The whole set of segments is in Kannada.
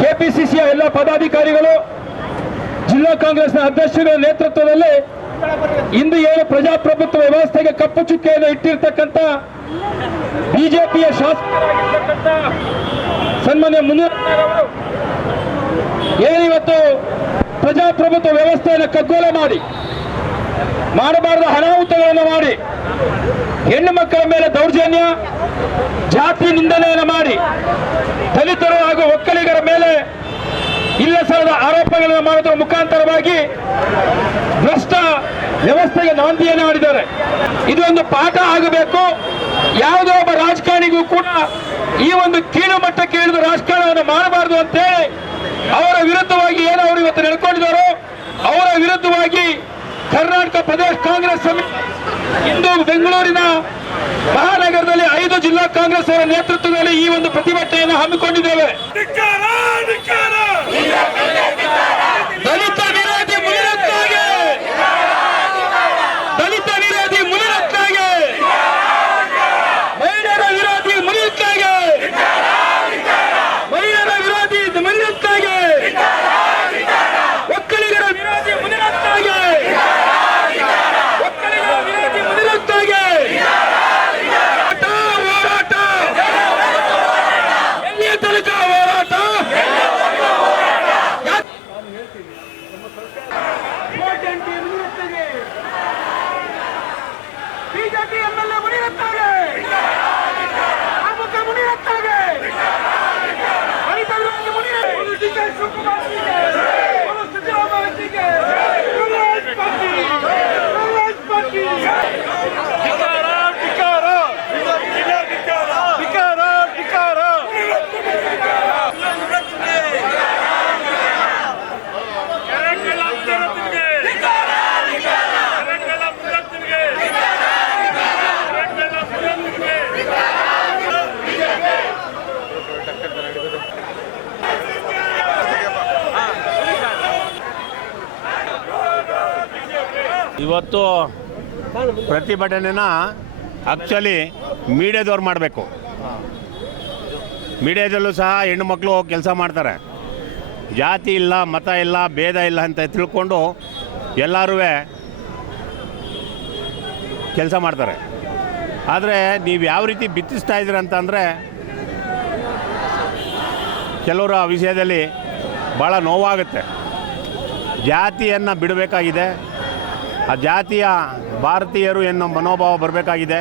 ಕೆಪಿಸಿಸಿಯ ಎಲ್ಲ ಪದಾಧಿಕಾರಿಗಳು, ಜಿಲ್ಲಾ ಕಾಂಗ್ರೆಸ್ನ ಅಧ್ಯಕ್ಷರ ನೇತೃತ್ವದಲ್ಲಿ ಇಂದು ಏನು ಪ್ರಜಾಪ್ರಭುತ್ವ ವ್ಯವಸ್ಥೆಗೆ ಕಪ್ಪು ಚುಕ್ಕೆಯನ್ನು ಇಟ್ಟಿರ್ತಕ್ಕಂಥ ಬಿಜೆಪಿಯ ಶಾಸಕರಾಗಿರ್ತಕ್ಕಂಥ ಸನ್ಮಾನ್ಯ ಮುನಿರತ್ನರವರು ಏನಿವತ್ತು ಪ್ರಜಾಪ್ರಭುತ್ವ ವ್ಯವಸ್ಥೆಯನ್ನು ಕಗ್ಗೋಲ ಮಾಡಿ, ಮಾಡಬಾರದ ಅನಾಹುತಗಳನ್ನು ಮಾಡಿ, ಹೆಣ್ಣು ಮಕ್ಕಳ ಮೇಲೆ ದೌರ್ಜನ್ಯ, ಜಾತಿ ನಿಂದನೆಯನ್ನು ಮಾಡಿ, ದಲಿತರು ಹಾಗೂ ಸಲ್ಲದ ಆರೋಪಗಳನ್ನು ಮಾಡುವ ಮುಖಾಂತರವಾಗಿ ಭ್ರಷ್ಟ ವ್ಯವಸ್ಥೆಗೆ ನಾಂದಿಯನ್ನು ಮಾಡಿದ್ದಾರೆ. ಇದು ಒಂದು ಪಾಠ ಆಗಬೇಕು. ಯಾವುದೋ ಒಬ್ಬ ರಾಜಕಾರಣಿಗೂ ಕೂಡ ಈ ಒಂದು ಕೀಳು ಮಟ್ಟಕ್ಕೆ ಇಳಿದು ರಾಜಕಾರಣವನ್ನು ಮಾಡಬಾರದು ಅಂತೇಳಿ ಅವರ ವಿರುದ್ಧವಾಗಿ ಏನು ಅವರು ಇವತ್ತು ನಡ್ಕೊಂಡಿದ್ದಾರೋ, ಅವರ ವಿರುದ್ಧವಾಗಿ ಕರ್ನಾಟಕ ಪ್ರದೇಶ ಕಾಂಗ್ರೆಸ್ ಸಮಿತಿ ಇಂದು ಬೆಂಗಳೂರಿನ ಮಹಾನಗರದಲ್ಲಿ ಐದು ಜಿಲ್ಲಾ ಕಾಂಗ್ರೆಸ್ ಅವರ ನೇತೃತ್ವದಲ್ಲಿ ಈ ಒಂದು ಪ್ರತಿಭಟನೆಯನ್ನು ಹಮ್ಮಿಕೊಂಡಿದ್ದೇವೆ. ದಲಿತ ಬಿಜೆಪಿ ಎಂಎಲ್ಎ ಮುನಿರತ್ನಾಗೆ ಇವತ್ತು ಪ್ರತಿಭಟನೆನ ಆ್ಯಕ್ಚುಲಿ ಮೀಡಿಯಾದವ್ರು ಮಾಡಬೇಕು. ಮೀಡಿಯಾದಲ್ಲೂ ಸಹ ಹೆಣ್ಣು ಮಕ್ಕಳು ಕೆಲಸ ಮಾಡ್ತಾರೆ. ಜಾತಿ ಇಲ್ಲ, ಮತ ಇಲ್ಲ, ಭೇದ ಇಲ್ಲ ಅಂತ ತಿಳ್ಕೊಂಡು ಎಲ್ಲರೂ ಕೆಲಸ ಮಾಡ್ತಾರೆ. ಆದರೆ ನೀವು ಯಾವ ರೀತಿ ಬಿತ್ತಿಸ್ತಾ ಇದ್ದೀರ ಅಂತಂದರೆ ಕೆಲವರು ಆ ವಿಷಯದಲ್ಲಿ ಭಾಳ ನೋವಾಗುತ್ತೆ. ಜಾತಿಯನ್ನು ಬಿಡಬೇಕಾಗಿದೆ. ಆ ಜಾತಿಯ ಭಾರತೀಯರು ಎನ್ನುವ ಮನೋಭಾವ ಬರಬೇಕಾಗಿದೆ.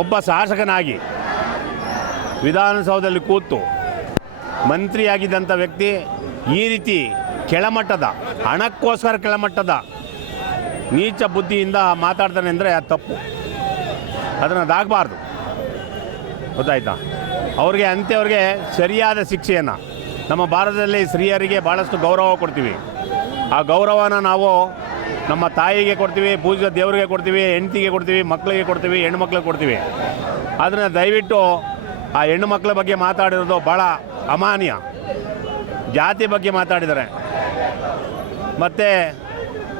ಒಬ್ಬ ಶಾಸಕನಾಗಿ ವಿಧಾನಸೌಧದಲ್ಲಿ ಕೂತು ಮಂತ್ರಿಯಾಗಿದ್ದಂಥ ವ್ಯಕ್ತಿ ಈ ರೀತಿ ಕೆಳಮಟ್ಟದ, ಹಣಕ್ಕೋಸ್ಕರ ಕೆಳಮಟ್ಟದ ನೀಚ ಬುದ್ಧಿಯಿಂದ ಮಾತಾಡ್ತಾನೆ ಅಂದರೆ ಅದು ತಪ್ಪು. ಅದನ್ನು ಅದಾಗಬಾರ್ದು ಗೊತ್ತಾಯ್ತಾ? ಅವ್ರಿಗೆ ಅಂಥವ್ರಿಗೆ ಸರಿಯಾದ ಶಿಕ್ಷೆಯನ್ನು ನಮ್ಮ ಭಾರತದಲ್ಲಿ ಸ್ತ್ರೀಯರಿಗೆ ಭಾಳಷ್ಟು ಗೌರವ ಕೊಡ್ತೀವಿ. ಆ ಗೌರವನ ನಾವು ನಮ್ಮ ತಾಯಿಗೆ ಕೊಡ್ತೀವಿ ಪೂಜೆ ದೇವರಿಗೆ ಕೊಡ್ತೀವಿ, ಹೆಂಡತಿಗೆ ಕೊಡ್ತೀವಿ, ಮಕ್ಕಳಿಗೆ ಕೊಡ್ತೀವಿ ಹೆಣ್ಮಕ್ಳಿಗೆ ಕೊಡ್ತೀವಿ. ಅದನ್ನು ದಯವಿಟ್ಟು ಆ ಹೆಣ್ಣು ಮಕ್ಕಳ ಬಗ್ಗೆ ಮಾತಾಡಿರೋದು ಭಾಳ ಅಮಾನ್ಯ. ಜಾತಿ ಬಗ್ಗೆ ಮಾತಾಡಿದ್ದಾರೆ. ಮತ್ತು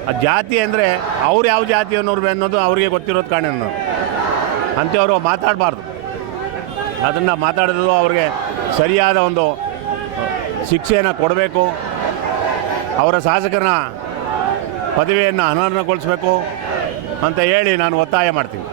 ಆ ಜಾತಿ ಅಂದರೆ ಅವ್ರು ಯಾವ ಜಾತಿ ಅನ್ನೋರು ಅನ್ನೋದು ಅವ್ರಿಗೆ ಗೊತ್ತಿರೋದು ಕಾರಣ ಅವರು ಮಾತಾಡಬಾರ್ದು. ಅದನ್ನು ಮಾತಾಡಿದ್ರು ಅವ್ರಿಗೆ ಸರಿಯಾದ ಒಂದು ಶಿಕ್ಷೆಯನ್ನು ಕೊಡಬೇಕು. ಅವರ ಶಾಸಕರನ್ನ ಪದವಿಯನ್ನು ಅನರ್ಹಗೊಳಿಸಬೇಕು ಅಂತ ಹೇಳಿ ನಾನು ಒತ್ತಾಯ ಮಾಡ್ತೀನಿ.